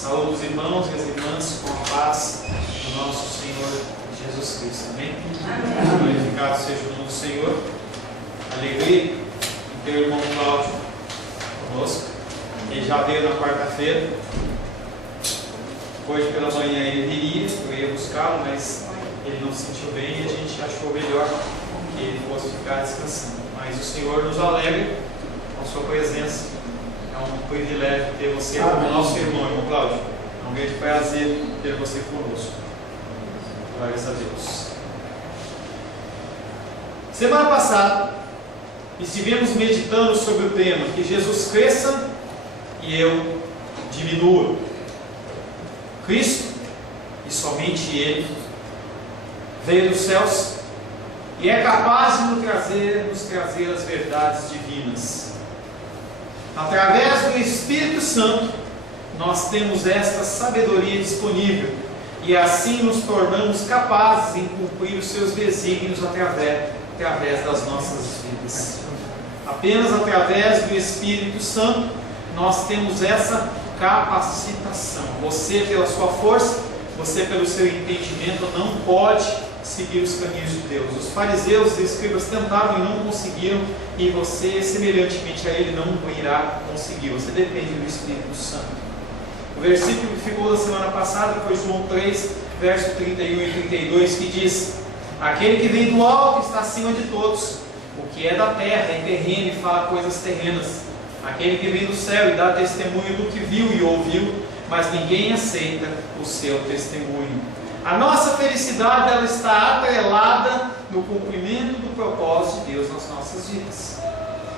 Saúde os irmãos e as irmãs com a paz do nosso Senhor Jesus Cristo. Amém? Amém. Glorificado seja o nome do Senhor. Alegria em ter o irmão Cláudio conosco. Ele já veio na quarta-feira. Hoje pela manhã ele viria, eu ia buscá-lo, mas ele não se sentiu bem e a gente achou melhor que ele fosse ficar descansando. Mas o Senhor nos alegra com a sua presença. É um privilégio ter você como nosso irmão Cláudio. É um grande prazer ter você conosco. Glórias a Deus. Semana passada, estivemos meditando sobre o tema que Jesus cresça e eu diminua. Cristo, e somente Ele, veio dos céus e é capaz de nos trazer as verdades divinas. Através do Espírito Santo, nós temos esta sabedoria disponível e assim nos tornamos capazes em cumprir os seus desígnios através das nossas vidas. Apenas através do Espírito Santo nós temos essa capacitação. Você, pela sua força, você, pelo seu entendimento, não pode seguir os caminhos de Deus. Os fariseus e escribas tentaram e não conseguiram, e você, semelhantemente a ele, não irá conseguir. Você depende do Espírito Santo. O versículo que ficou da semana passada foi João 3, verso 31 e 32, que diz: aquele que vem do alto está acima de todos. O que é da terra é terreno e fala coisas terrenas. Aquele que vem do céu e dá testemunho do que viu e ouviu, mas ninguém aceita o seu testemunho. A nossa felicidade, ela está atrelada no cumprimento do propósito de Deus nas nossas vidas.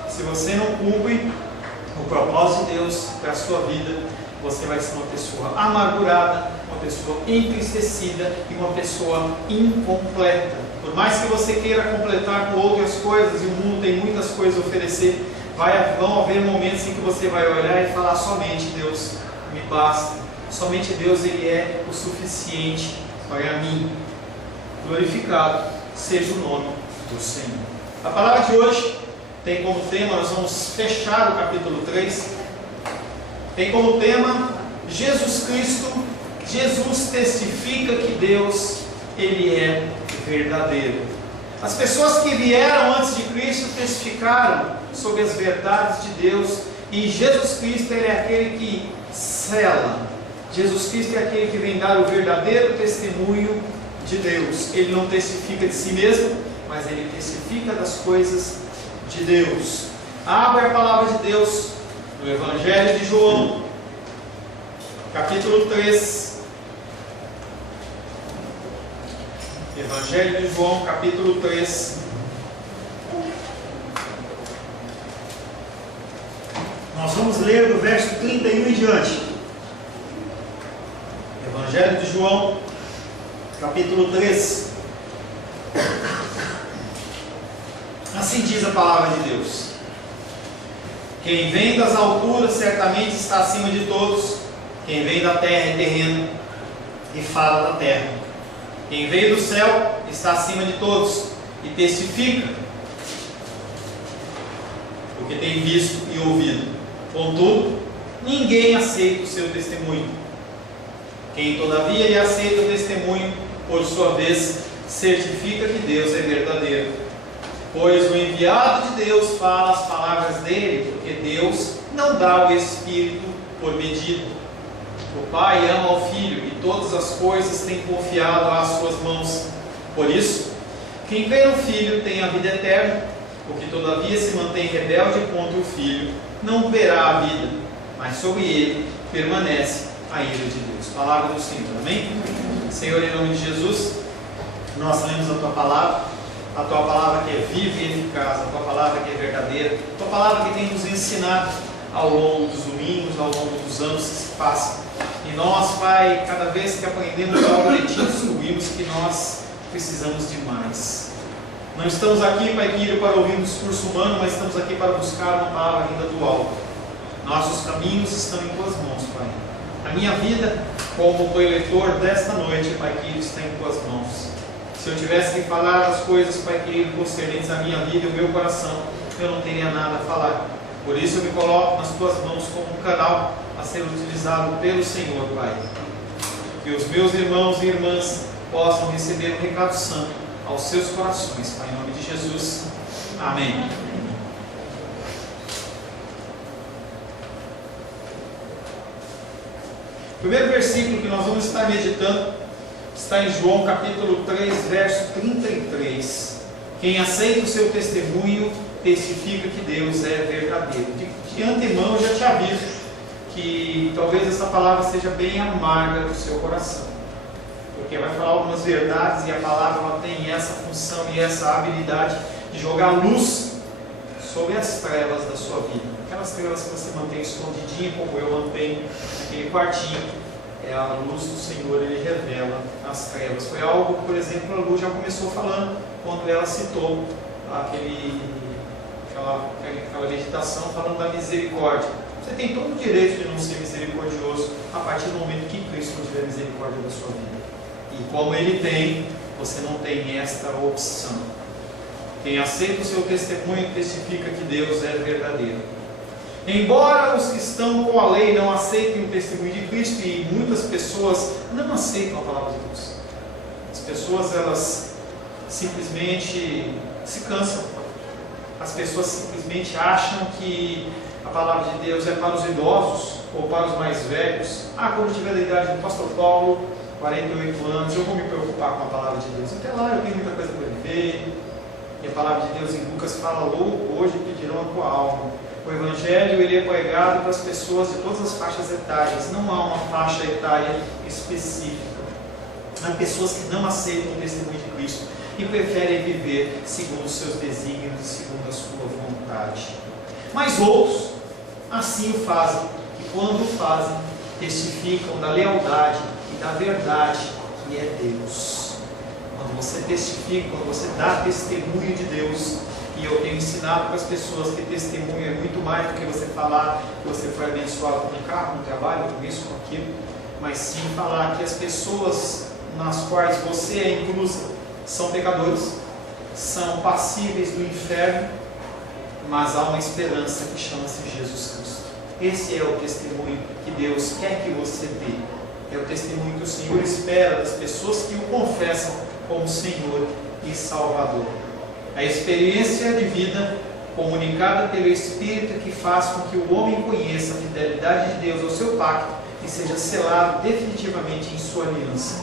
Se você não cumpre o propósito de Deus para a sua vida, você vai ser uma pessoa amargurada, uma pessoa entristecida e uma pessoa incompleta. Por mais que você queira completar com outras coisas, e o mundo tem muitas coisas a oferecer, vão haver momentos em que você vai olhar e falar: somente Deus me basta, somente Deus, Ele é o suficiente para mim. Glorificado seja o nome do Senhor. A palavra de hoje tem como tema, nós vamos fechar o capítulo 3, tem como tema Jesus Cristo. Jesus testifica que Deus, Ele é verdadeiro. As pessoas que vieram antes de Cristo testificaram sobre as verdades de Deus, e Jesus Cristo, Ele é aquele que sela. Jesus Cristo é aquele que vem dar o verdadeiro testemunho de Deus. Ele não testifica de si mesmo, mas Ele testifica das coisas de Deus. Abra a palavra de Deus no Evangelho de João, capítulo 3. Evangelho de João, capítulo 3. Nós vamos ler do verso 31 em diante. Evangelho de João, capítulo 3. Assim diz a palavra de Deus: quem vem das alturas certamente está acima de todos. Quem vem da terra é terreno e fala da terra. Quem veio do céu está acima de todos e testifica o que tem visto e ouvido. Contudo, ninguém aceita o seu testemunho. Quem todavia lhe aceita o testemunho, por sua vez, certifica que Deus é verdadeiro. Pois o enviado de Deus fala as palavras dele, porque Deus não dá o Espírito por medida. O Pai ama ao Filho e todas as coisas tem confiado às suas mãos. Por isso, quem crê no Filho tem a vida eterna. O que todavia se mantém rebelde contra o Filho não verá a vida, mas sobre ele permanece a ira de Deus. Palavra do Senhor, amém? Senhor, em nome de Jesus, nós lemos a Tua palavra que é viva e eficaz, a Tua palavra que é verdadeira, a Tua palavra que tem nos ensinado ao longo dos domingos, ao longo dos anos que se passam. E nós, Pai, cada vez que aprendemos algo de Ti, descobrimos que nós precisamos de mais. Não estamos aqui, Pai querido, para ouvir um discurso humano, mas estamos aqui para buscar uma palavra vinda do alto. Nossos caminhos estão em Tuas mãos, Pai. A minha vida, como Teu eleitor desta noite, Pai querido, está em Tuas mãos. Se eu tivesse que falar as coisas, Pai querido, concernentes à minha vida e ao meu coração, eu não teria nada a falar. Por isso eu me coloco nas Tuas mãos como um canal a ser utilizado pelo Senhor, Pai. Que os meus irmãos e irmãs possam receber um recado santo aos seus corações, Pai, em nome de Jesus. Amém. O primeiro versículo que nós vamos estar meditando está em João capítulo 3, verso 33. Quem aceita o seu testemunho testifica que Deus é verdadeiro. De antemão eu já te aviso que talvez essa palavra seja bem amarga do seu coração, porque vai falar algumas verdades e a palavra ela tem essa função e essa habilidade de jogar luz sobre as trevas da sua vida. Aquelas trevas que você mantém escondidinha, como eu mantenho naquele quartinho, é a luz do Senhor, Ele revela as trevas. Foi algo, por exemplo, a Lu já começou falando quando ela citou aquela meditação falando da misericórdia. Você tem todo o direito de não ser misericordioso a partir do momento que Cristo não tiver misericórdia da sua vida. E como Ele tem, você não tem esta opção. Quem aceita o seu testemunho testifica que Deus é verdadeiro. Embora os que estão com a lei não aceitem o testemunho de Cristo, e muitas pessoas não aceitam a palavra de Deus. As pessoas, elas simplesmente se cansam. As pessoas simplesmente acham que a palavra de Deus é para os idosos ou para os mais velhos. Quando eu tiver a idade do pastor Paulo, 48 anos, eu vou me preocupar com a palavra de Deus. Até lá eu tenho muita coisa para viver. E a palavra de Deus em Lucas fala: louco hoje pedirão a tua alma. O Evangelho ele é pregado para as pessoas de todas as faixas etárias. Não há uma faixa etária específica. Há pessoas que não aceitam o testemunho de Cristo e preferem viver segundo os seus desígnios e segundo a sua vontade. Mas outros assim o fazem, e quando o fazem, testificam da lealdade e da verdade que é Deus. Quando você testifica, quando você dá testemunho de Deus, e eu tenho ensinado para as pessoas que testemunho é muito mais do que você falar que você foi abençoado com um carro, no trabalho, com isso, com aquilo, mas sim falar que as pessoas nas quais você é inclusa são pecadores, são passíveis do inferno, mas há uma esperança que chama-se Jesus Cristo. Esse é o testemunho que Deus quer que você dê. É o testemunho que o Senhor espera das pessoas que o confessam como Senhor e Salvador. A experiência de vida comunicada pelo Espírito que faz com que o homem conheça a fidelidade de Deus ao seu pacto e seja selado definitivamente em sua aliança.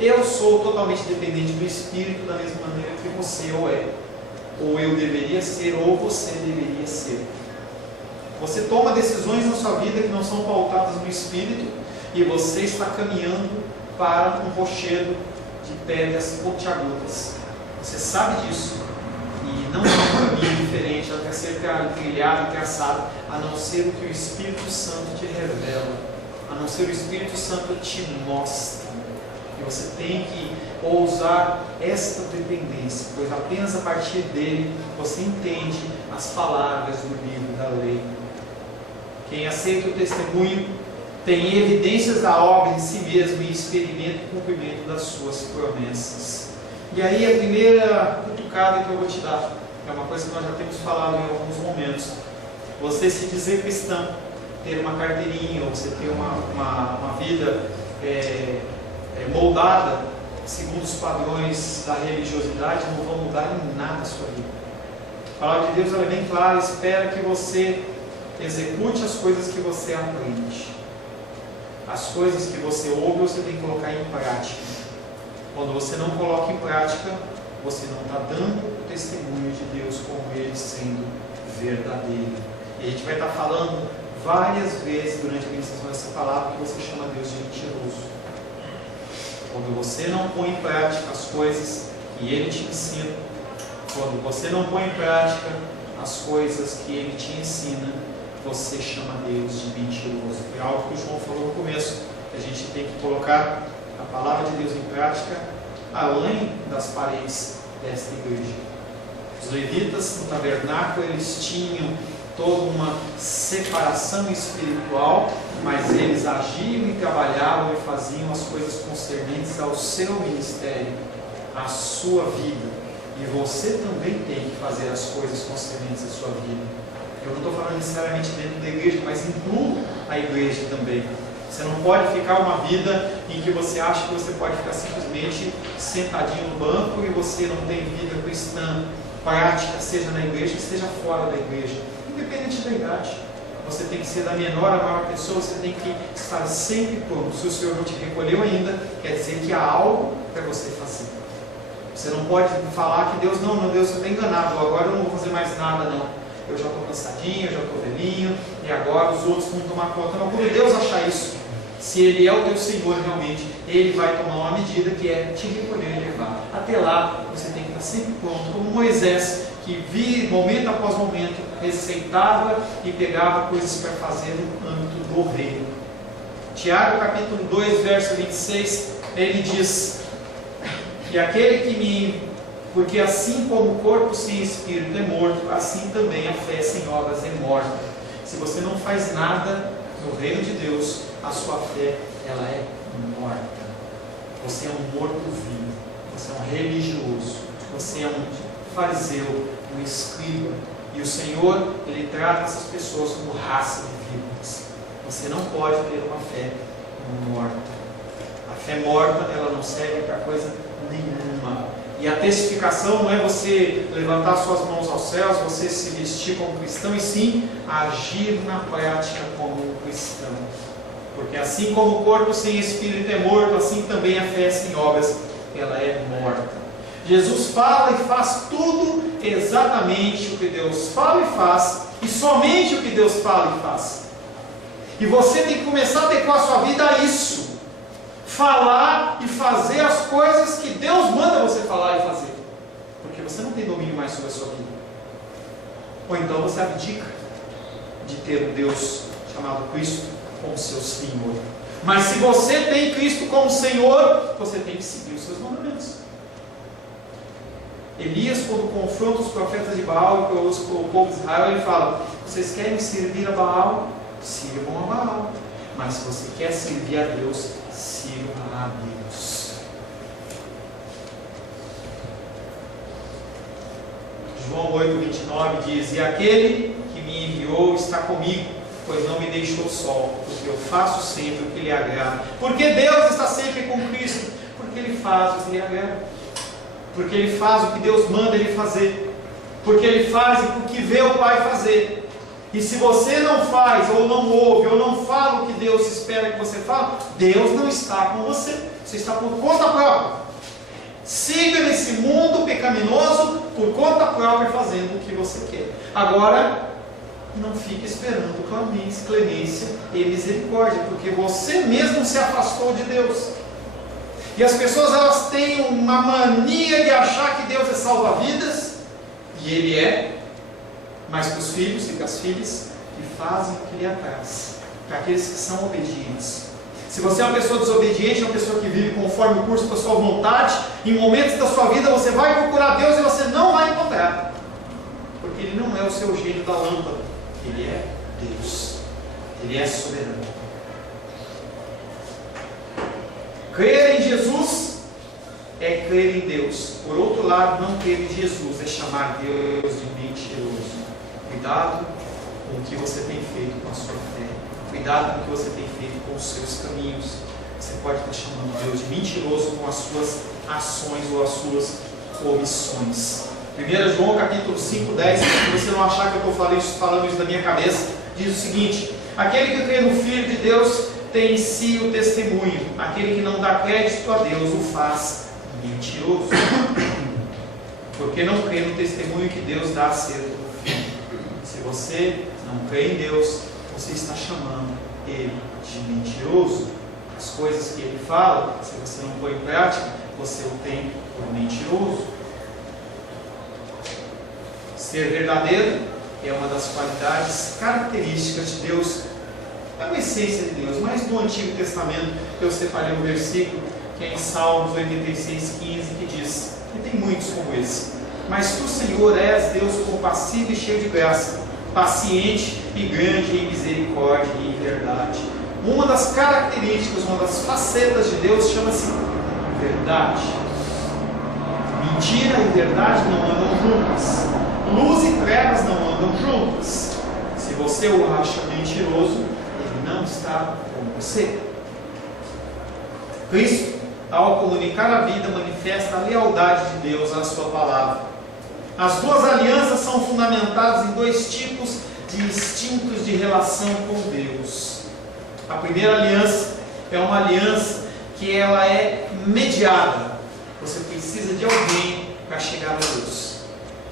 Eu sou totalmente dependente do Espírito da mesma maneira que você ou eu deveria ser, ou você deveria ser. Você toma decisões na sua vida que não são pautadas no Espírito e você está caminhando para um rochedo de pedras pontiagudas. Você sabe disso. E não há um caminho diferente até ser trilhado, traçado, a não ser o que o Espírito Santo te revela, a não ser o Espírito Santo te mostra. E você tem que ousar esta dependência, pois apenas a partir dele você entende as palavras do livro da lei. Quem aceita o testemunho tem evidências da obra em si mesmo e experimenta o cumprimento das suas promessas. E aí a primeira cutucada que eu vou te dar é uma coisa que nós já temos falado em alguns momentos. Você se dizer cristão, ter uma carteirinha, ou você ter uma vida moldada segundo os padrões da religiosidade, não vão mudar em nada a sua vida. A palavra de Deus ela é bem clara, espera que você execute as coisas que você aprende. As coisas que você ouve, você tem que colocar em prática. Quando você não coloca em prática, você não está dando o testemunho de Deus como Ele sendo verdadeiro. E a gente vai estar falando várias vezes durante a ministração dessa palavra que você chama Deus de mentiroso. Quando você não põe em prática as coisas que Ele te ensina, quando você não põe em prática as coisas que Ele te ensina, você chama Deus de mentiroso. É algo que o João falou no começo, que a gente tem que colocar a palavra de Deus em prática além das paredes desta igreja. Os levitas no tabernáculo eles tinham toda uma separação espiritual, mas eles agiam e trabalhavam e faziam as coisas concernentes ao seu ministério, à sua vida. E você também tem que fazer as coisas concernentes à sua vida. Eu não estou falando necessariamente dentro da igreja, mas incluo a igreja também. Você não pode ficar uma vida em que você acha que você pode ficar simplesmente sentadinho no banco e você não tem vida cristã prática, seja na igreja, seja fora da igreja, independente da idade. Você tem que ser da menor à maior pessoa, você tem que estar sempre pronto. Se o Senhor não te recolheu ainda, quer dizer que há algo para você fazer. Você não pode falar que Deus, não, meu Deus, você está enganado, agora eu não vou fazer mais nada, não. Eu já estou cansadinho, eu já estou velhinho, e agora os outros vão tomar conta. Não, quando Deus achar isso, se Ele é o teu Senhor realmente, Ele vai tomar uma medida que é te recolher e levar. Até lá, você tem que estar sempre pronto, como Moisés, que via momento após momento, receitava e pegava coisas para fazer no âmbito do reino. Tiago capítulo 2, verso 26, ele diz: e aquele que me... Porque assim como o corpo sem espírito é morto, assim também a fé sem obras é morta. Se você não faz nada no reino de Deus, a sua fé, ela é morta. Você é um morto-vivo, você é um religioso, você é um fariseu, um escriba. E o Senhor, Ele trata essas pessoas como raça de víboras. Você não pode ter uma fé morta. A fé morta, ela não serve para coisa nenhuma. E a testificação não é você levantar suas mãos aos céus, você se vestir como cristão, e sim agir na prática como um cristão. Porque assim como o corpo sem espírito é morto, assim também a fé sem obras, ela é morta. Jesus fala e faz tudo exatamente o que Deus fala e faz, e somente o que Deus fala e faz. E você tem que começar a adequar a sua vida a isso. Falar e fazer as coisas que Deus manda você falar e fazer. Porque você não tem domínio mais sobre a sua vida. Ou então você abdica de ter um Deus chamado Cristo como seu Senhor. Mas se você tem Cristo como Senhor, você tem que seguir os seus mandamentos. Elias, quando confronta os profetas de Baal e o povo de Israel, ele fala: vocês querem servir a Baal? Sirvam a Baal. Mas se você quer servir a Deus, sirva a Deus. João 8,29 diz: e aquele que me enviou está comigo, pois não me deixou só, porque eu faço sempre o que lhe agrada. Porque Deus está sempre com Cristo? Porque Ele faz o que lhe agrada. Porque Ele faz o que Deus manda Ele fazer. Porque Ele faz o que vê o Pai fazer. E se você não faz, ou não ouve, ou não fala o que Deus espera que você fale, Deus não está com você. Você está por conta própria. Siga nesse mundo pecaminoso por conta própria, fazendo o que você quer. Agora, não fique esperando clemência e misericórdia, porque você mesmo se afastou de Deus. E as pessoas, elas têm uma mania de achar que Deus é salva-vidas, e Ele é, mas para os filhos e para as filhas que fazem o que lhe apraz, para aqueles que são obedientes. Se você é uma pessoa desobediente, é uma pessoa que vive conforme o curso da sua vontade, em momentos da sua vida você vai procurar Deus e você não vai encontrar, porque Ele não é o seu gênio da lâmpada, Ele é Deus, Ele é soberano. Crer em Jesus é crer em Deus. Por outro lado, não crer em Jesus é chamar Deus de mentiroso. Cuidado com o que você tem feito com a sua fé. Cuidado com o que você tem feito com os seus caminhos. Você pode estar chamando Deus de mentiroso com as suas ações ou as suas omissões. 1 João capítulo 5, 10, se você não achar que eu estou falando isso da minha cabeça, diz o seguinte: aquele que crê no Filho de Deus tem em si o testemunho. Aquele que não dá crédito a Deus o faz mentiroso, porque não crê no testemunho que Deus dá acerca do Filho. Se você não crê em Deus, você está chamando Ele de mentiroso. As coisas que Ele fala, se você não põe em prática, você o tem por mentiroso. Ser verdadeiro é uma das qualidades características de Deus, é uma essência de Deus. Mas no Antigo Testamento eu separei um versículo que é em Salmos 86, 15, que diz, e tem muitos como esse: mas tu, Senhor, és Deus compassivo e cheio de graça, paciente e grande em misericórdia e em verdade. Uma das características, uma das facetas de Deus chama-se verdade. Mentira e verdade não andam juntas. Luz e trevas não andam juntas. você o acha mentiroso, ele não está com você. Cristo, ao comunicar a vida, manifesta a lealdade de Deus à sua palavra. As duas alianças são fundamentadas em dois tipos de instintos de relação com Deus. A primeira aliança é uma aliança que ela é mediada. Você precisa de alguém para chegar a Deus.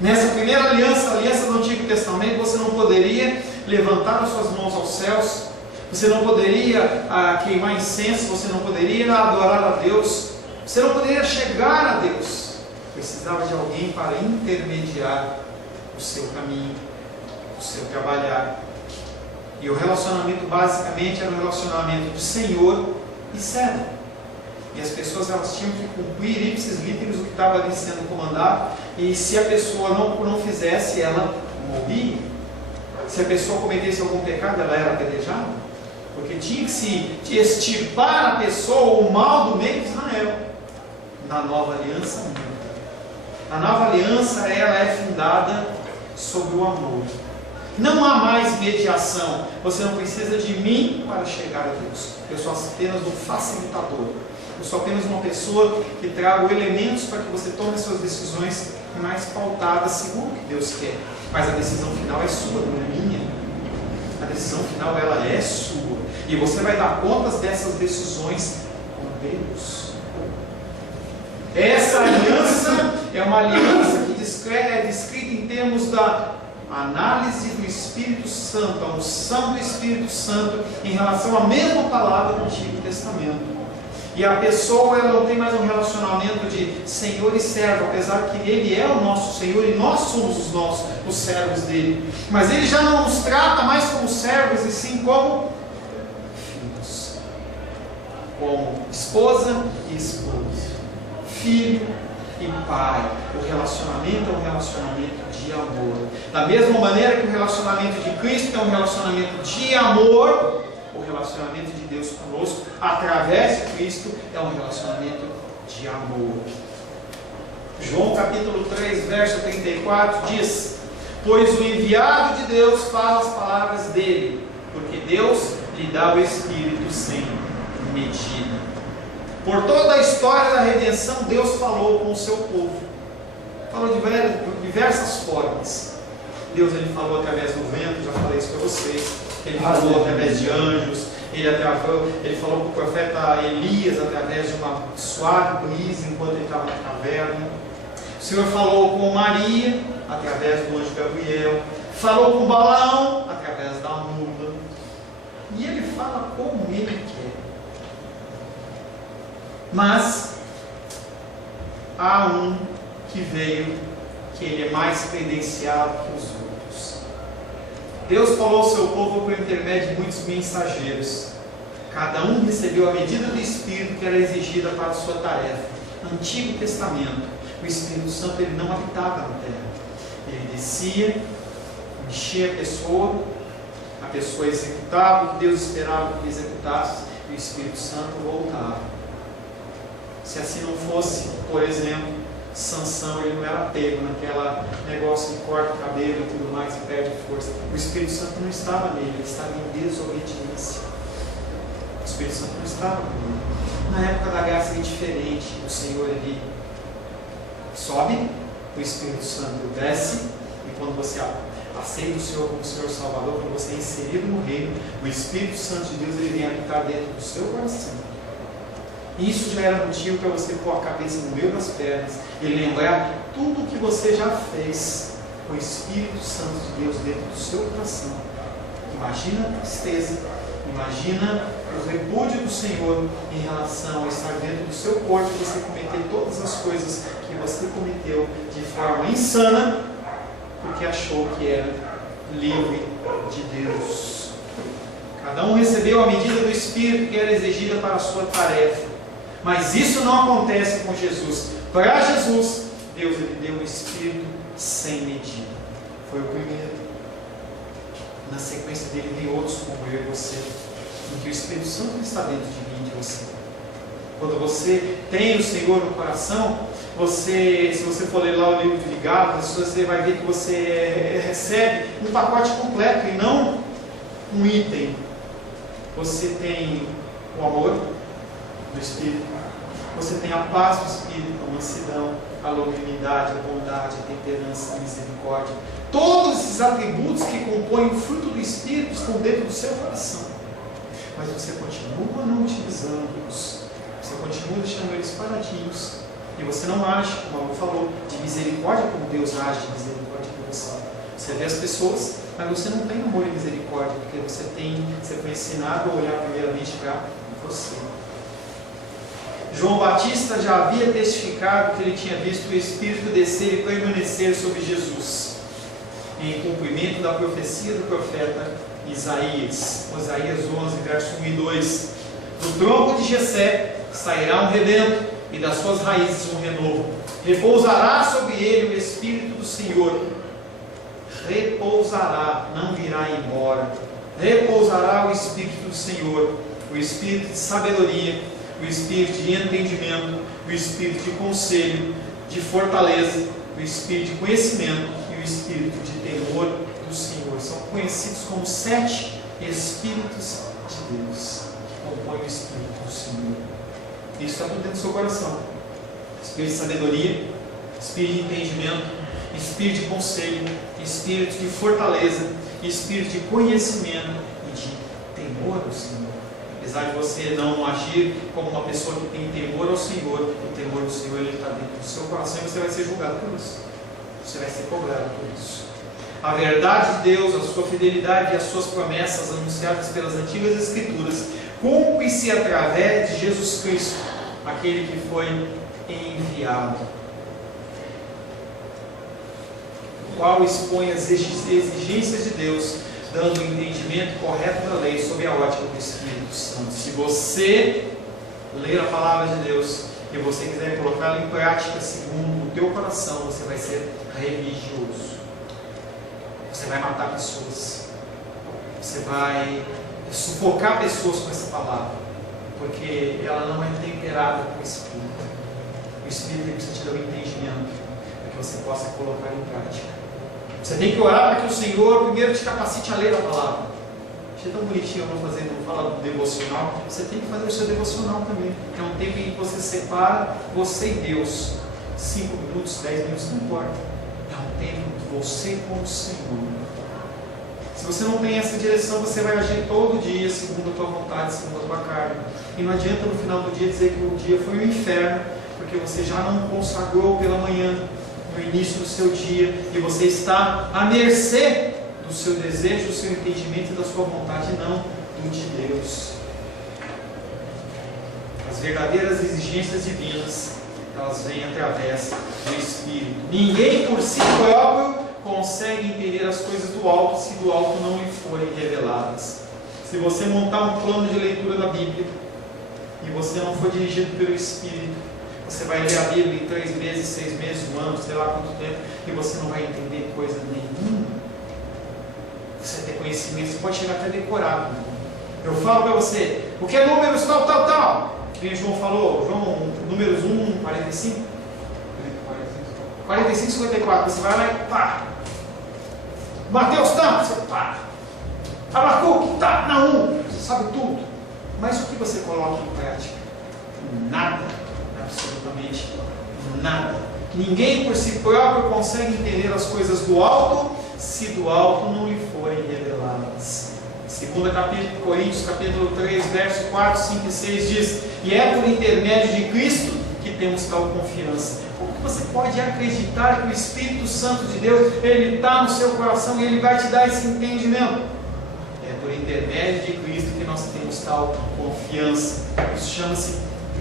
Nessa primeira aliança, a aliança do Antigo Testamento, você não poderia levantar as suas mãos aos céus, você não poderia queimar incenso, você não poderia adorar a Deus, você não poderia chegar a Deus. Precisava de alguém para intermediar o seu caminho, o seu trabalhar. E o relacionamento basicamente era um relacionamento de senhor e servo. E as pessoas elas tinham que cumprir ipsis literis o que estava ali sendo comandado. E se a pessoa não fizesse, ela morria. Se a pessoa cometesse algum pecado, ela era apedrejada. Porque tinha que se extirpar a pessoa o mal do meio de Israel. Na nova aliança, não. A nova aliança ela é fundada sobre o amor. Não há mais mediação. Você não precisa de mim para chegar a Deus. Eu sou apenas um facilitador. Eu sou apenas uma pessoa que trago elementos para que você tome as suas decisões mais pautadas segundo o que Deus quer. Mas a decisão final é sua, não é minha. A decisão final ela é sua. E você vai dar contas dessas decisões com Deus. Essa aliança é uma aliança que é descrita em termos da análise do Espírito Santo, a unção do Espírito Santo em relação à mesma palavra do Antigo Testamento. E a pessoa ela não tem mais um relacionamento de senhor e servo, apesar que ele é o nosso senhor e nós somos os servos dele. Mas ele já não nos trata mais como servos e sim como filhos, como esposa e esposa, filho e pai. O relacionamento é um relacionamento de amor. Da mesma maneira que o relacionamento de Cristo é um relacionamento de amor, o relacionamento de Deus conosco, através de Cristo, é um relacionamento de amor. João capítulo 3, verso 34 diz: pois o enviado de Deus fala as palavras dele, porque Deus lhe dá o Espírito sem medida. Por toda a história da redenção, Deus falou com o seu povo. Falou de diversas formas. Deus ele falou através do vento, já falei isso para vocês. Ele falou através de anjos. Ele falou com o profeta Elias através de uma suave brisa enquanto ele estava na caverna. O Senhor falou com Maria através do anjo Gabriel. Falou com Balaão através da mula. E ele fala como ele quer. Mas há um que veio, que ele é mais credenciado que os outros. Deus falou ao seu povo por intermédio de muitos mensageiros. Cada um recebeu a medida do Espírito que era exigida para a sua tarefa. No Antigo Testamento, o Espírito Santo ele não habitava na terra. Ele descia, enchia a pessoa executava o que Deus esperava que executasse, e o Espírito Santo voltava. Se assim não fosse, por exemplo, Sansão ele não era pego naquela negócio de corta o cabelo e tudo mais e perde força. O Espírito Santo não estava nele, ele estava em desobediência. O Espírito Santo não estava nele. Na época da graça é diferente. O Senhor ele sobe, o Espírito Santo desce, e quando você aceita o Senhor como Senhor Salvador, quando você é inserido no reino, o Espírito Santo de Deus ele vem habitar dentro do seu coração. Isso já era motivo para você pôr a cabeça no meio das pernas e lembrar tudo o que você já fez com o Espírito Santo de Deus dentro do seu coração. Imagina a tristeza, imagina o repúdio do Senhor em relação a estar dentro do seu corpo e você cometer todas as coisas que você cometeu de forma insana, porque achou que era livre de Deus. Cada um recebeu a medida do Espírito que era exigida para a sua tarefa. Mas isso não acontece com Jesus. Para Jesus, Deus ele deu o Espírito sem medida. Foi o primeiro. Na sequência dele vem outros como eu e você, em que o Espírito Santo está dentro de mim e de você. Quando você tem o Senhor no coração, se você for ler lá o livro de Gálatas, você vai ver que você recebe um pacote completo e não um item. Você tem o amor do Espírito, você tem a paz do Espírito, a mansidão, a longanimidade, a bondade, a temperança, a misericórdia. Todos esses atributos que compõem o fruto do Espírito estão dentro do seu coração. Mas você continua não utilizando-os. Você continua deixando eles paradinhos. E você não age, como a Lu falou, de misericórdia como Deus age de misericórdia com você. Você vê as pessoas, mas você não tem amor e misericórdia, porque você foi ensinado a olhar primeiramente para você. João Batista já havia testificado que ele tinha visto o Espírito descer e permanecer sobre Jesus, em cumprimento da profecia do profeta Isaías. Isaías 11, verso 1 e 2. Do tronco de Jessé sairá um rebento, e das suas raízes um renovo. Repousará sobre ele o Espírito do Senhor. Repousará, não virá embora. Repousará o Espírito do Senhor, o Espírito de sabedoria, o Espírito de entendimento, o Espírito de conselho, de fortaleza, o Espírito de conhecimento e o Espírito de temor do Senhor. São conhecidos como 7 Espíritos de Deus, que compõem o Espírito do Senhor. Isso está tudo dentro do seu coração. Espírito de sabedoria, Espírito de entendimento, Espírito de conselho, Espírito de fortaleza, Espírito de conhecimento e de temor ao Senhor. Apesar de você não agir como uma pessoa que tem temor ao Senhor, o temor do Senhor ele está dentro do seu coração e você vai ser julgado por isso. Você vai ser cobrado por isso. A verdade de Deus, a sua fidelidade e as suas promessas anunciadas pelas antigas Escrituras cumpre-se através de Jesus Cristo, aquele que foi enviado, o qual expõe as exigências de Deus, dando o entendimento correto da lei sob a ótica do Espírito Santo. Se você ler a palavra de Deus e você quiser colocá-la em prática segundo o teu coração, você vai ser religioso. Você vai matar pessoas. Você vai sufocar pessoas com essa palavra, porque ela não é temperada com o Espírito. O Espírito precisa te dar um entendimento para que você possa colocar em prática. Você tem que orar para que o Senhor primeiro te capacite a ler a palavra. Achei tão bonitinho não falar do devocional. Você tem que fazer o seu devocional também. É um tempo em que você separa você e Deus. 5 minutos, 10 minutos, não importa. É um tempo de você com o Senhor. Se você não tem essa direção, você vai agir todo dia segundo a tua vontade, segundo a tua carne. E não adianta no final do dia dizer que o dia foi um inferno, porque você já não consagrou pela manhã, no início do seu dia, e você está à mercê do seu desejo, do seu entendimento e da sua vontade, não do de Deus. As verdadeiras exigências divinas, elas vêm através do Espírito. Ninguém por si próprio consegue entender as coisas do alto se do alto não lhe forem reveladas. Se você montar um plano de leitura da Bíblia e você não for dirigido pelo Espírito, você vai ler a Bíblia em 3 meses, 6 meses, 1 ano, sei lá quanto tempo, e você não vai entender coisa nenhuma. Você tem conhecimento, você pode chegar até decorado. Eu falo para você, o que é números tal, tal, tal? Que o João falou, números 1, 45? 45, 54, você vai lá e pá. Mateus tá, você pá. Abacuque, tá, na 1, você sabe tudo. Mas o que você coloca em prática? Nada, absolutamente nada. Ninguém por si próprio consegue entender as coisas do alto, se do alto não lhe forem reveladas. 2 Coríntios, capítulo 3, verso 4, 5 e 6 diz: e é por intermédio de Cristo que temos tal confiança. Como que você pode acreditar que o Espírito Santo de Deus, ele está no seu coração e ele vai te dar esse entendimento? É por intermédio de Cristo que nós temos tal confiança. Isso chama-se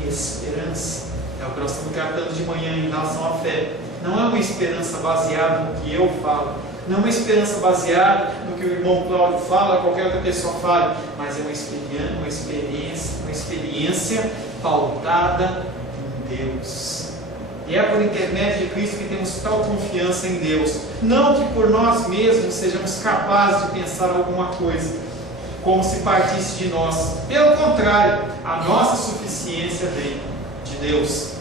esperança. É o que nós estamos tratando de manhã em relação à fé. Não é uma esperança baseada no que eu falo, não é uma esperança baseada no que o irmão Cláudio fala, qualquer outra pessoa fale, mas é uma experiência pautada em Deus. E é por intermédio de Cristo que temos tal confiança em Deus. Não que por nós mesmos sejamos capazes de pensar alguma coisa, como se partisse de nós. Pelo contrário, a nossa suficiência vem de Deus,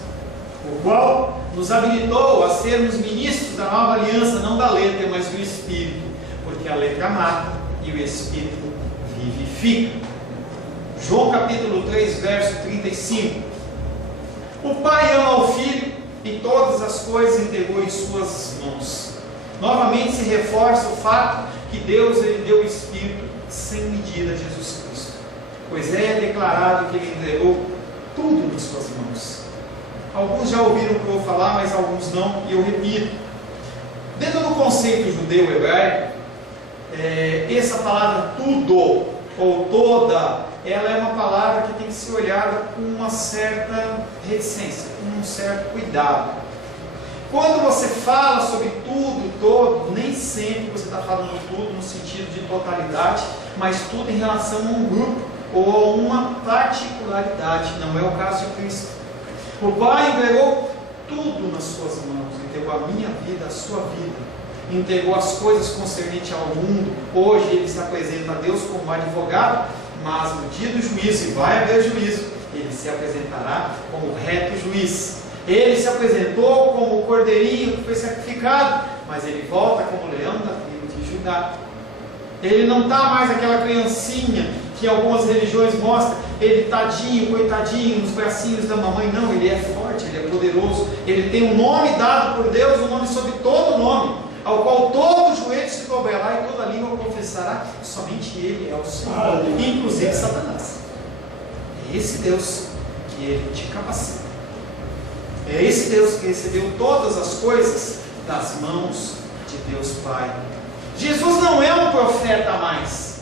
o qual nos habilitou a sermos ministros da nova aliança, não da letra, mas do Espírito, porque a letra mata e o Espírito vivifica. João capítulo 3, verso 35. O Pai ama o Filho e todas as coisas entregou em suas mãos. Novamente se reforça o fato que Deus ele deu o Espírito sem medida a Jesus Cristo, pois é declarado que Ele entregou tudo nas suas mãos. Alguns já ouviram o que eu vou falar, mas alguns não, e eu repito. Dentro do conceito judeu-hebraico, essa palavra tudo, ou toda, ela é uma palavra que tem que ser olhada com uma certa reticência, com um certo cuidado. Quando você fala sobre tudo, todo, nem sempre você está falando tudo no sentido de totalidade, mas tudo em relação a um grupo ou a uma particularidade. Não é o caso de Cristo. O Pai entregou tudo nas suas mãos, entregou a minha vida, a sua vida, entregou as coisas concernentes ao mundo. Hoje Ele se apresenta a Deus como advogado, mas no dia do juízo, e vai haver juízo, Ele se apresentará como reto juiz. Ele se apresentou como o cordeirinho que foi sacrificado, mas Ele volta como leão da tribo de Judá. Ele não está mais aquela criancinha que algumas religiões mostram, ele tadinho, coitadinho, nos bracinhos da mamãe. Não, Ele é forte, Ele é poderoso, Ele tem um nome dado por Deus, um nome sobre todo nome, ao qual todo joelho se dobrará e toda língua confessará que somente Ele é o Senhor, inclusive Satanás. É esse Deus que Ele te capacita. É esse Deus que recebeu todas as coisas das mãos de Deus Pai. Jesus não é um profeta a mais.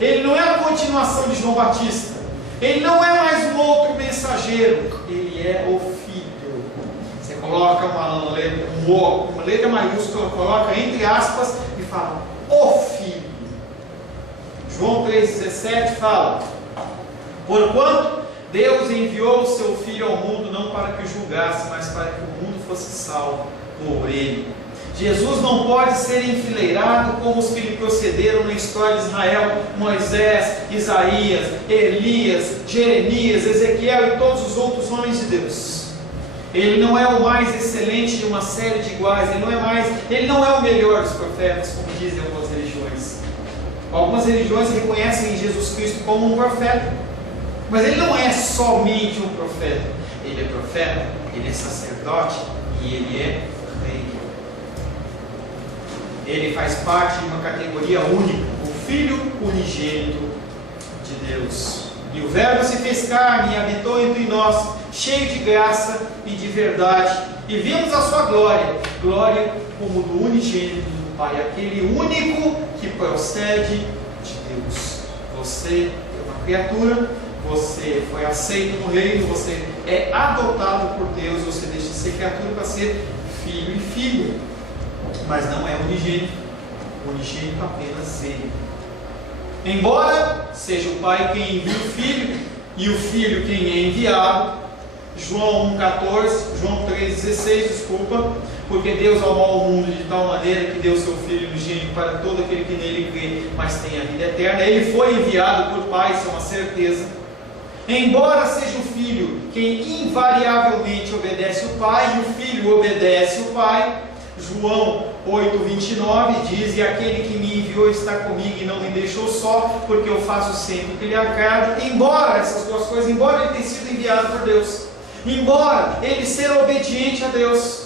Ele não é a continuação de João Batista. Ele não é mais um outro mensageiro. Ele é o Filho. Você coloca uma letra maiúscula, coloca entre aspas e fala, o Filho. João 3,17 fala, porquanto Deus enviou o seu Filho ao mundo não para que o julgasse, mas para que o mundo fosse salvo por ele. Jesus não pode ser enfileirado como os que lhe procederam na história de Israel: Moisés, Isaías, Elias, Jeremias, Ezequiel e todos os outros homens de Deus. Ele não é o mais excelente de uma série de iguais, ele não é o melhor dos profetas, como dizem algumas religiões. Algumas religiões reconhecem Jesus Cristo como um profeta, mas Ele não é somente um profeta. Ele é profeta, Ele é sacerdote e Ele é rei. Ele faz parte de uma categoria única, o Filho unigênito de Deus. E o Verbo se fez carne e habitou entre nós, cheio de graça e de verdade, e vimos a sua glória, glória como do unigênito do Pai, aquele único que procede de Deus. Você é uma criatura, você foi aceito no reino, você é adotado por Deus, você deixa de ser criatura para ser filho e filha, mas não é unigênito apenas Ele. Embora seja o Pai quem envia o Filho e o Filho quem é enviado, João 3,16, porque Deus amou o mundo de tal maneira que deu seu Filho unigênito para todo aquele que nele crê, mas tem a vida eterna. Ele foi enviado por Pai, isso é uma certeza. Embora seja o Filho quem invariavelmente obedece o Pai, e o Filho obedece o Pai, João 8,29 diz: e aquele que me enviou está comigo e não me deixou só, porque eu faço sempre o que lhe agrada. Embora essas duas coisas, embora ele tenha sido enviado por Deus, embora ele ser obediente a Deus,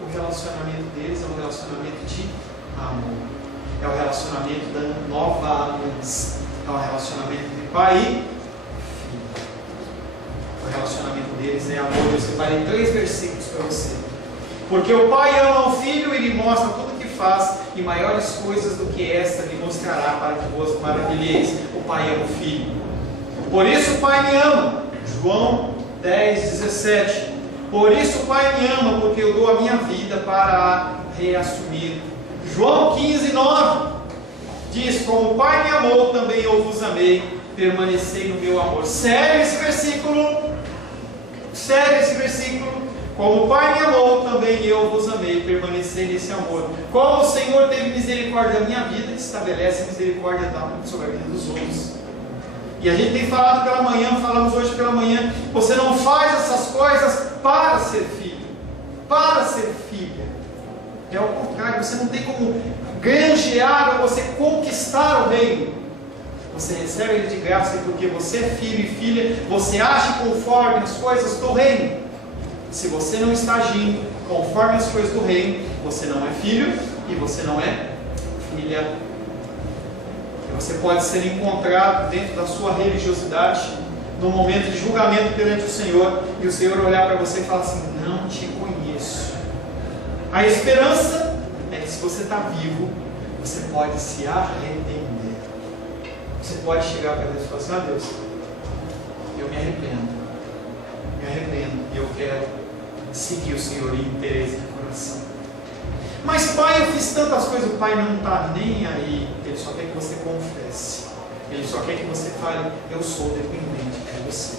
o relacionamento deles é um relacionamento de amor, é o relacionamento da nova aliança, é o relacionamento de pai e filho. O relacionamento deles é amor. Eu separei 3 versículos para você. Porque o Pai ama o Filho e lhe mostra tudo o que faz, e maiores coisas do que esta lhe mostrará, para que vos maravilheis. O Pai ama o Filho. Por isso o Pai me ama. João 10,17. Por isso o Pai me ama, porque eu dou a minha vida para a reassumir. João 15,9 diz: como o Pai me amou, também eu vos amei, permanecei no meu amor. Sério esse versículo? Sério esse versículo? Como o Pai me amou, também eu vos amei, permanecei nesse amor. Como o Senhor teve misericórdia da minha vida, estabelece misericórdia sobre a vida dos outros. E a gente tem falado pela manhã, falamos hoje pela manhã, você não faz essas coisas para ser filho, para ser filha. É ao contrário, você não tem como granjear ou você conquistar o reino. Você recebe ele de graça porque você é filho e filha, você age conforme as coisas do reino. Se você não está agindo conforme as coisas do reino, você não é filho e você não é filha. Você pode ser encontrado dentro da sua religiosidade, num momento de julgamento perante o Senhor, e o Senhor olhar para você e falar assim: não te conheço. A esperança é que se você está vivo, você pode se arrepender. Você pode chegar para Deus e falar assim: ah, Deus, eu me arrependo, e eu quero seguir o Senhor em interesse de coração. Mas pai, eu fiz tantas coisas. O pai não está nem aí. Ele só quer que você confesse. Ele só quer que você fale: eu sou dependente de você.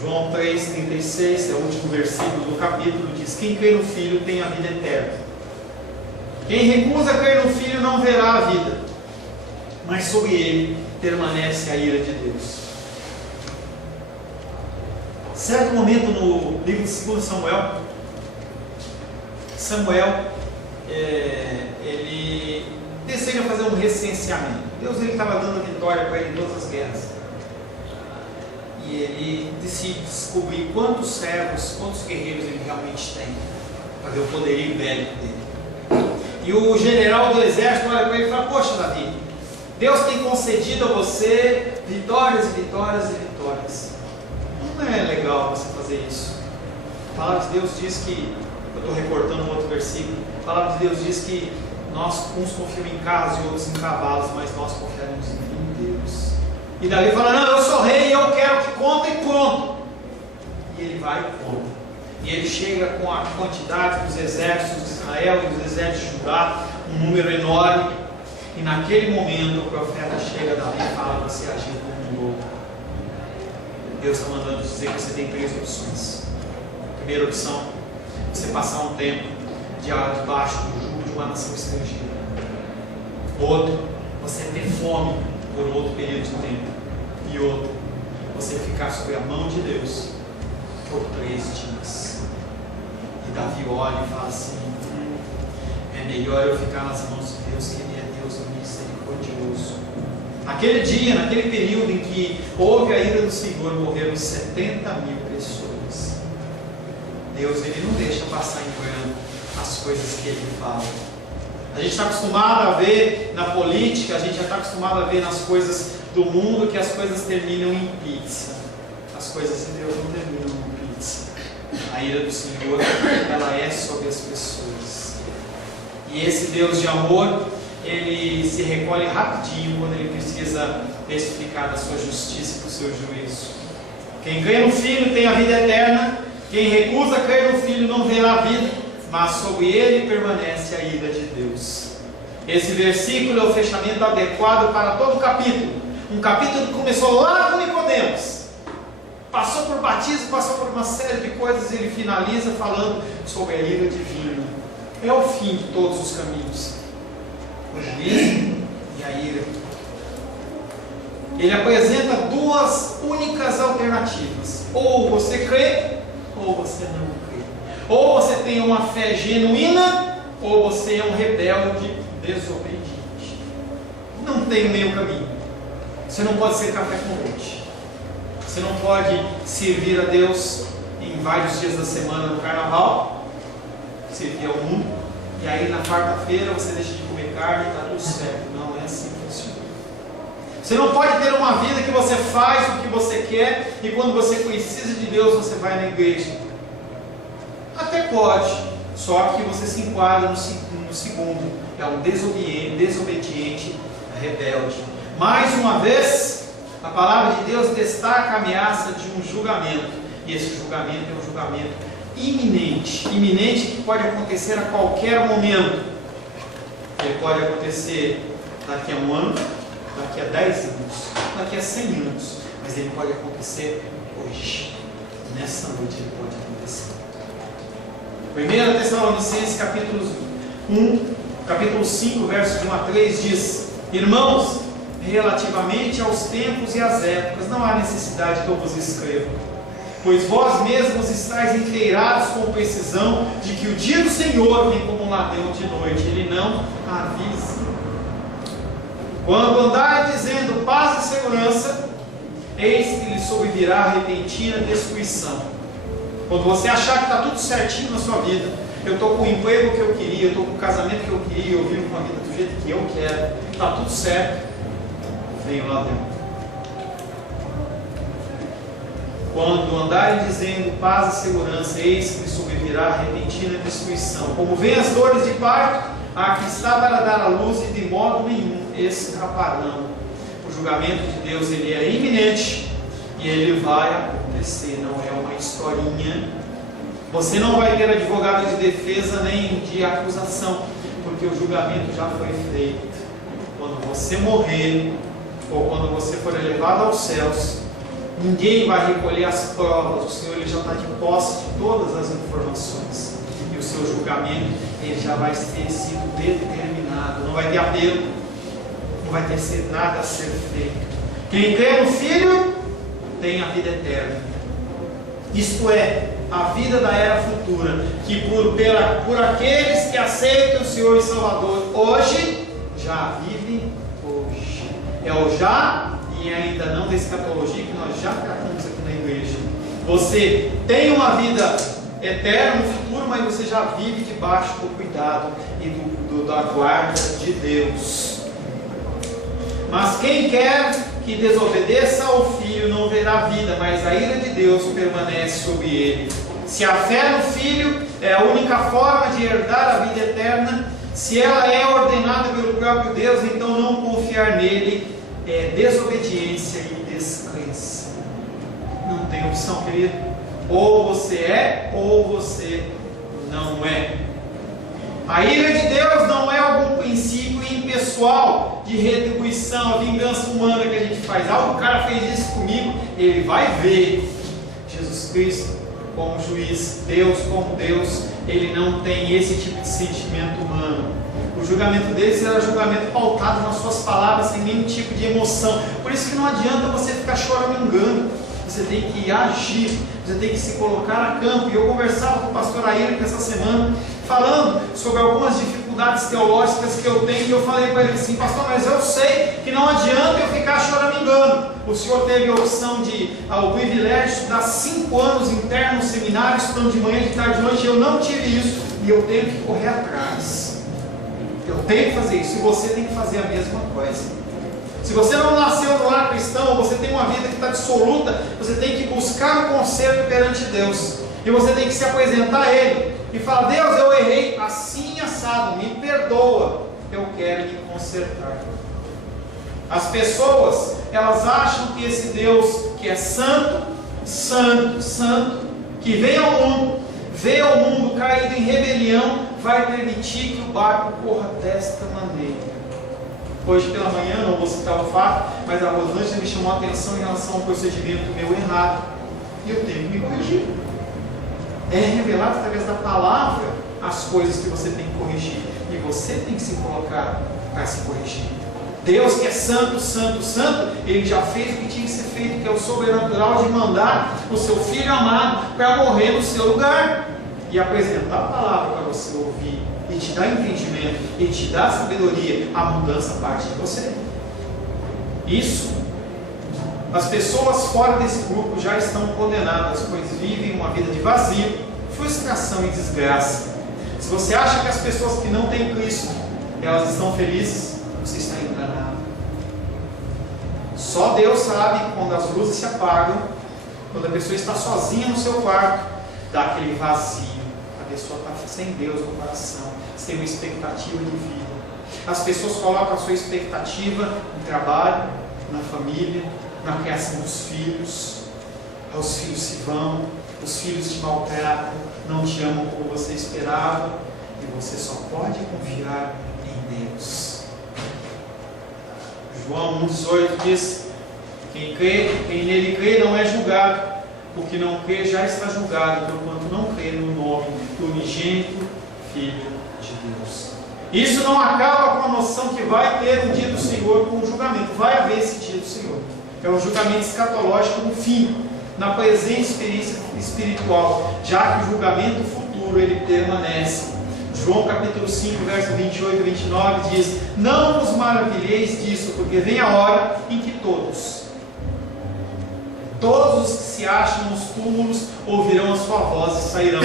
João 3,36 é o último versículo do capítulo. Diz: quem crê no Filho tem a vida eterna. Quem recusa crer no Filho não verá a vida, mas sobre ele permanece a ira de Deus. Certo momento no livro de 2 Samuel, ele deseja fazer um recenseamento. Deus estava dando vitória para ele em todas as guerras. E ele decide descobrir quantos servos, quantos guerreiros ele realmente tem, para ver o poderio bélico dele. E o general do exército olha para ele e fala: poxa, Davi, Deus tem concedido a você vitórias e vitórias e vitórias. Não é legal você fazer isso. A palavra de Deus diz que, eu estou recortando um outro versículo, a palavra de Deus diz que nós uns confiamos em carros e outros em cavalos, mas nós confiamos em Deus. E Davi fala: não, eu sou rei e eu quero que conta e pronto. E ele vai e conta. E ele chega com a quantidade dos exércitos de Israel e dos exércitos de Judá, um número enorme. E naquele momento o profeta chega a Davi e fala: você agiu como um louco. Deus está mandando dizer que você tem 3 opções. Primeira opção: você passar um tempo debaixo do jugo de uma nação estrangeira. Outro: você ter fome por outro período de tempo. E outro: você ficar sob a mão de Deus por 3 dias. E Davi olha e fala assim: é melhor eu ficar nas mãos de Deus, que Ele é Deus misericordioso. Naquele dia, naquele período em que houve a ira do Senhor, morreram 70 mil pessoas. Deus, Ele não deixa passar em branco as coisas que Ele fala. A gente está acostumado a ver na política, a gente já está acostumado a ver nas coisas do mundo que as coisas terminam em pizza. As coisas de Deus não terminam em pizza. A ira do Senhor, ela é sobre as pessoas. E esse Deus de amor, Ele se recolhe rapidinho quando Ele precisa testificar da sua justiça e do seu juízo. Quem crê no Filho tem a vida eterna. Quem recusa crer no Filho não verá a vida, mas sobre ele permanece a ira de Deus. Esse versículo é o fechamento adequado para todo o capítulo. Um capítulo que começou lá com Nicodemos, passou por batismo, passou por uma série de coisas, e ele finaliza falando sobre a ira divina. É o fim de todos os caminhos, o juízo e a ira. Ele apresenta 2 únicas alternativas: ou você crê, ou você não crê. Ou você tem uma fé genuína, ou você é um rebelde desobediente. Não tem meio caminho. Você não pode ser café com leite. Você não pode servir a Deus em vários dias da semana no carnaval, servir ao mundo, e aí na quarta-feira você deixa de comer carne e está tudo certo. Não é assim que funciona. Você não pode ter uma vida que você faz o que você quer, e quando você precisa de Deus você vai na igreja. Até pode, só que você se enquadra no segundo: é um desobediente rebelde. Mais uma vez, a palavra de Deus destaca a ameaça de um julgamento, e esse julgamento é um julgamento iminente que pode acontecer a qualquer momento. Ele pode acontecer daqui a 1 ano, daqui a 10 anos, daqui a 100 anos, mas ele pode acontecer hoje. Nessa noite ele pode acontecer. 1 Tessalonicenses capítulo 5, versos de 1 a 3 diz: irmãos, relativamente aos tempos e às épocas, não há necessidade que eu vos escreva, pois vós mesmos estáis inteirados com precisão de que o dia do Senhor vem como um ladrão de noite, ele não avisa. Quando andarem dizendo paz e segurança, eis que lhe sobrevirá a repentina destruição. Quando você achar que está tudo certinho na sua vida, eu estou com o emprego que eu queria, eu estou com o casamento que eu queria, eu vivo com a vida do jeito que eu quero, está tudo certo, vem o ladrão. Quando andarem dizendo paz e segurança, eis que lhe sobrevirá a repentina destruição. Como vêm as dores de parto, a que está para dar à luz, e de modo nenhum escaparão. O julgamento de Deus, ele é iminente e ele vai acontecer, não é uma historinha. Você não vai ter advogado de defesa nem de acusação, porque o julgamento já foi feito. Quando você morrer, ou quando você for elevado aos céus, ninguém vai recolher as provas. O Senhor, ele já está de posse de todas as informações, e o seu julgamento, ele já vai ter sido determinado. Não vai ter apelo, não vai ter nada a ser feito. Quem crê no Filho tem a vida eterna, isto é, a vida da era futura, que por aqueles que aceitam o Senhor e Salvador hoje, já vivem hoje. É o já e ainda não da escatologia que nós já tratamos aqui na igreja. Você tem uma vida eterna no futuro, mas você já vive debaixo do cuidado e da guarda de Deus. Mas quem quer que desobedeça ao Filho não verá vida, mas a ira de Deus permanece sobre ele. Se a fé no Filho é a única forma de herdar a vida eterna, se ela é ordenada pelo próprio Deus, então não confiar nele é desobediência e descrença. Não tem opção, querido. Ou você é, ou você não é. A ira de Deus não é algum princípio impessoal de retribuição, a vingança humana que a gente faz. O cara fez isso comigo, ele vai ver. Jesus Cristo como juiz, Deus como Deus, ele não tem esse tipo de sentimento humano. O julgamento dele será julgamento pautado nas suas palavras, sem nenhum tipo de emoção. Por isso que não adianta você ficar choramingando. Você tem que agir, você tem que se colocar a campo. E eu conversava com o pastor Ayrton essa semana, falando sobre algumas dificuldades teológicas que eu tenho, e eu falei para ele assim: pastor, mas eu sei que não adianta eu ficar choramingando. O senhor teve a opção o privilégio de estudar 5 anos interno no seminário, estudando de manhã, de tarde, de noite. Eu não tive isso, e eu tenho que correr atrás. Eu tenho que fazer isso, e você tem que fazer a mesma coisa. Se você não nasceu no lar cristão, ou você tem uma vida que está dissoluta, você tem que buscar um conserto perante Deus, e você tem que se apresentar a Ele e falar: Deus, eu errei assim assado, me perdoa, eu quero me consertar. As pessoas, elas acham que esse Deus que é santo, santo, santo, que veio ao mundo caído em rebelião, vai permitir que o barco corra desta maneira. Hoje pela manhã, não vou citar o fato, mas a Rosângela me chamou a atenção em relação a um procedimento meu errado, e eu tenho que me corrigir. É revelado através da palavra as coisas que você tem que corrigir, e você tem que se colocar para se corrigir. Deus, que é santo, santo, santo, Ele já fez o que tinha que ser feito, que é o sobrenatural de mandar o seu Filho amado para morrer no seu lugar e apresentar a palavra para você ouvir, e te dar entendimento, e te dar sabedoria. A mudança parte de você. Isso, as pessoas fora desse grupo já estão condenadas, pois vivem uma vida de vazio, frustração e desgraça. Se você acha que as pessoas que não têm Cristo, elas estão felizes, você está enganado. Só Deus sabe quando as luzes se apagam, quando a pessoa está sozinha no seu quarto, dá aquele vazio. A pessoa está sem Deus no coração, sem uma expectativa de vida. As pessoas colocam a sua expectativa no trabalho, na família, na criação dos filhos. Os filhos se vão, os filhos te maltratam, não te amam como você esperava, e você só pode confiar em Deus. João 1,18 diz: quem nele crê não é julgado, o que não crê já está julgado, porquanto não crê no nome do unigênito Filho de Deus. Isso não acaba com a noção que vai ter um dia do Senhor com o julgamento. Vai haver esse dia do Senhor. É o julgamento escatológico no fim, na presente experiência espiritual, já que o julgamento futuro ele permanece. João capítulo 5, verso 28 e 29 diz: não vos maravilheis disso, porque vem a hora em que todos os que se acham nos túmulos ouvirão a sua voz e sairão.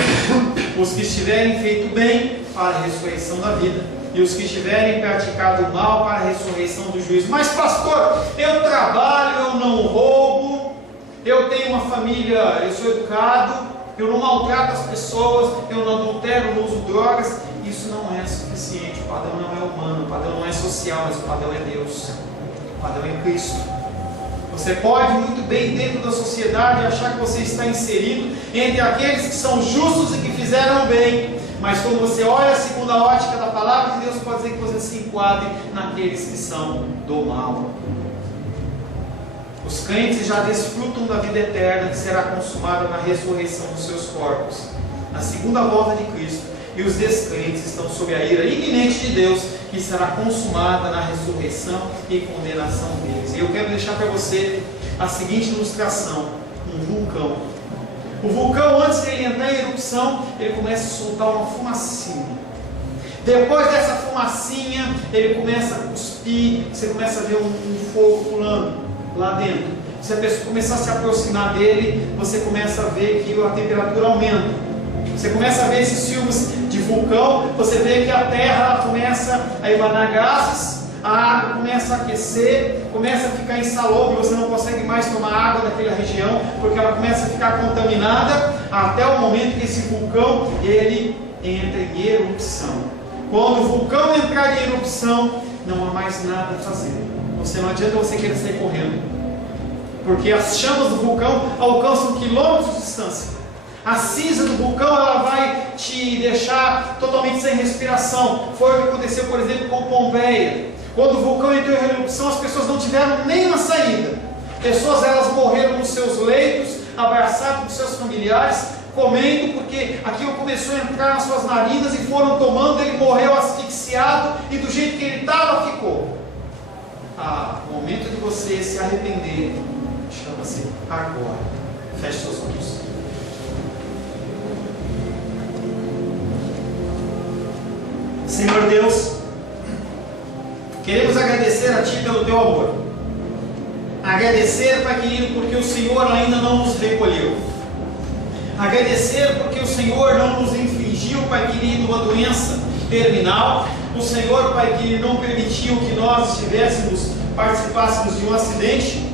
Os que estiverem feito bem para a ressurreição da vida, e os que estiverem praticado o mal para a ressurreição do juízo. Mas pastor, eu trabalho, eu não roubo, eu tenho uma família, eu sou educado, eu não maltrato as pessoas, eu não adultero, não uso drogas. Isso não é suficiente. O padrão não é humano, o padrão não é social, mas o padrão é Deus, o padrão é Cristo. Você pode muito bem dentro da sociedade achar que você está inserido entre aqueles que são justos e que fizeram bem, mas quando você olha segundo a ótica da palavra de Deus, pode dizer que você se enquadre naqueles que são do mal. Os crentes já desfrutam da vida eterna que será consumada na ressurreição dos seus corpos, na segunda volta de Cristo, e os descrentes estão sob a ira iminente de Deus, que será consumada na ressurreição e condenação deles. E eu quero deixar para você a seguinte ilustração: um vulcão. O vulcão, antes de ele entrar em erupção, ele começa a soltar uma fumacinha. Depois dessa fumacinha, ele começa a cuspir, você começa a ver um fogo pulando lá dentro. Se a pessoa começar a se aproximar dele, você começa a ver que a temperatura aumenta. Você começa a ver esses filmes de vulcão, você vê que a terra começa a emanar gases, a água começa a aquecer, começa a ficar insalubre, você não consegue mais tomar água daquela região, porque ela começa a ficar contaminada, até o momento que esse vulcão ele entra em erupção. Quando o vulcão entrar em erupção, não há mais nada a fazer. Não adianta você querer sair correndo, porque as chamas do vulcão alcançam quilômetros de distância. A cinza do vulcão ela vai te deixar totalmente sem respiração. Foi o que aconteceu, por exemplo, com Pompeia. Quando o vulcão entrou em erupção, as pessoas não tiveram nenhuma saída. Pessoas elas morreram nos seus leitos, abraçadas com seus familiares, comendo, porque aquilo começou a entrar nas suas narinas e foram tomando. Ele morreu asfixiado e do jeito que ele estava ficou. O momento de você se arrepender chama-se agora. Feche seus olhos. Senhor Deus, queremos agradecer a Ti pelo Teu amor. Agradecer, Pai querido, porque o Senhor ainda não nos recolheu. Agradecer porque o Senhor não nos infligiu, Pai querido, uma doença terminal. O Senhor, Pai querido, não permitiu que nós participássemos de um acidente,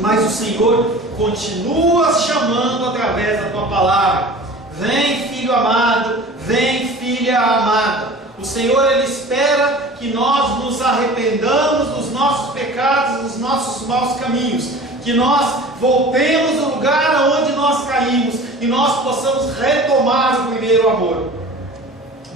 mas o Senhor continua chamando através da Tua palavra. Vem, filho amado, vem, filha amada. O Senhor, Ele espera que nós nos arrependamos dos nossos pecados, dos nossos maus caminhos, que nós voltemos ao lugar onde nós caímos e nós possamos retomar o primeiro amor.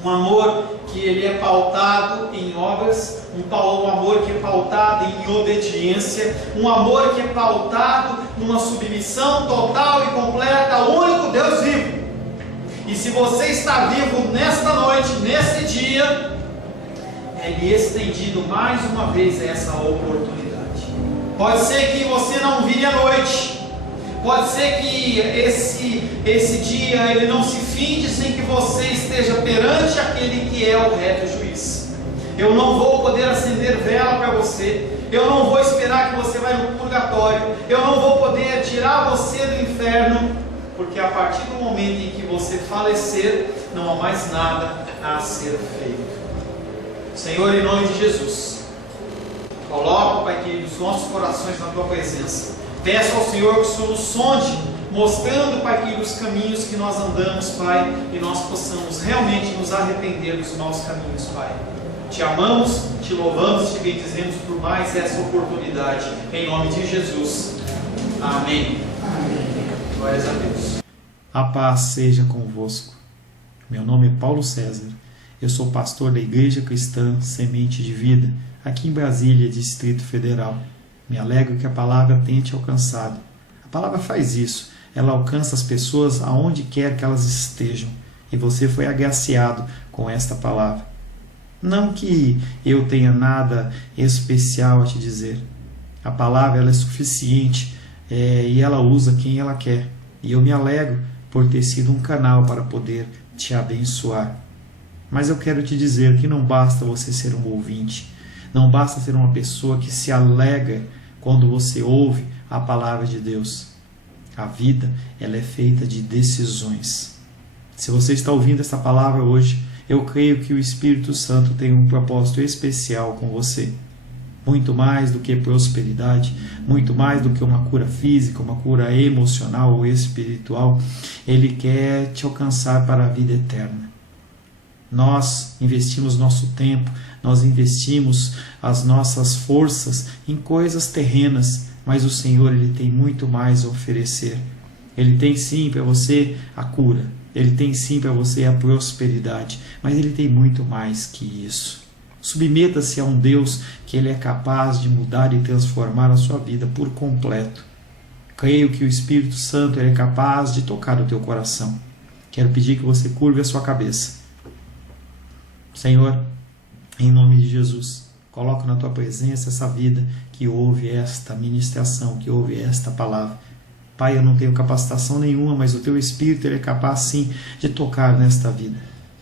Um amor que ele é pautado em obras, um amor que é pautado em obediência, um amor que é pautado numa submissão total e completa ao único Deus vivo. E se você está vivo nesta noite, nesse dia, é-lhe estendido mais uma vez essa oportunidade. Pode ser que você não vire à noite, pode ser que esse dia ele não se finde sem que você esteja perante aquele que é o reto juiz. Eu não vou poder acender vela para você, eu não vou esperar que você vá no purgatório, eu não vou poder tirar você do inferno, porque a partir do momento em que você falecer, não há mais nada a ser feito. Senhor, em nome de Jesus, coloca, Pai querido, os nossos corações na Tua presença. Peço ao Senhor que o Senhor nos sonde, mostrando, Pai querido, os caminhos que nós andamos, Pai, e nós possamos realmente nos arrepender dos maus caminhos, Pai. Te amamos, te louvamos, te bendizemos por mais essa oportunidade. Em nome de Jesus. Amém. Amém. Glórias a Deus. A paz seja convosco. Meu nome é Paulo César. Eu sou pastor da Igreja Cristã Semente de Vida, aqui em Brasília, Distrito Federal. Me alegro que a palavra tenha te alcançado. A palavra faz isso. Ela alcança as pessoas aonde quer que elas estejam. E você foi agraciado com esta palavra. Não que eu tenha nada especial a te dizer. A palavra ela é suficiente e ela usa quem ela quer. E eu me alegro por ter sido um canal para poder te abençoar. Mas eu quero te dizer que não basta você ser um ouvinte. Não basta ser uma pessoa que se alegra quando você ouve a palavra de Deus. A vida ela é feita de decisões. Se você está ouvindo essa palavra hoje, eu creio que o Espírito Santo tem um propósito especial com você. Muito mais do que prosperidade, muito mais do que uma cura física, uma cura emocional ou espiritual, Ele quer te alcançar para a vida eterna. Nós investimos nosso tempo, nós investimos as nossas forças em coisas terrenas, mas o Senhor Ele tem muito mais a oferecer. Ele tem sim para você a cura, Ele tem sim para você a prosperidade, mas Ele tem muito mais que isso. Submeta-se a um Deus que Ele é capaz de mudar e transformar a sua vida por completo. Creio que o Espírito Santo Ele é capaz de tocar o teu coração. Quero pedir que você curve a sua cabeça. Senhor, em nome de Jesus, coloco na tua presença essa vida que ouve esta ministração, que ouve esta palavra. Pai, eu não tenho capacitação nenhuma, mas o teu Espírito Ele é capaz sim de tocar nesta vida,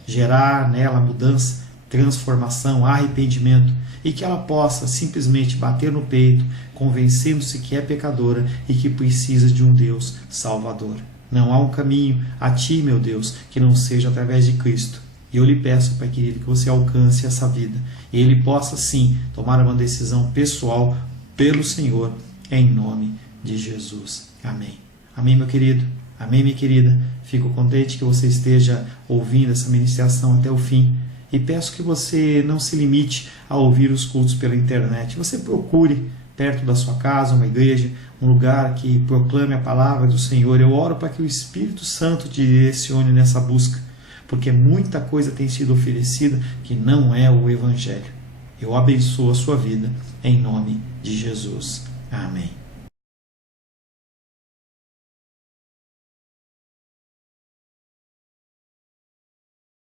gerar nela mudança, transformação, arrependimento, e que ela possa simplesmente bater no peito, convencendo-se que é pecadora e que precisa de um Deus salvador. Não há um caminho a ti, meu Deus, que não seja através de Cristo. E eu lhe peço, Pai querido, que você alcance essa vida e ele possa sim tomar uma decisão pessoal pelo Senhor, em nome de Jesus. Amém. Amém, meu querido. Amém, minha querida. Fico contente que você esteja ouvindo essa ministração até o fim. E peço que você não se limite a ouvir os cultos pela internet. Você procure perto da sua casa uma igreja, um lugar que proclame a palavra do Senhor. Eu oro para que o Espírito Santo te direcione nessa busca, porque muita coisa tem sido oferecida que não é o Evangelho. Eu abençoo a sua vida em nome de Jesus. Amém.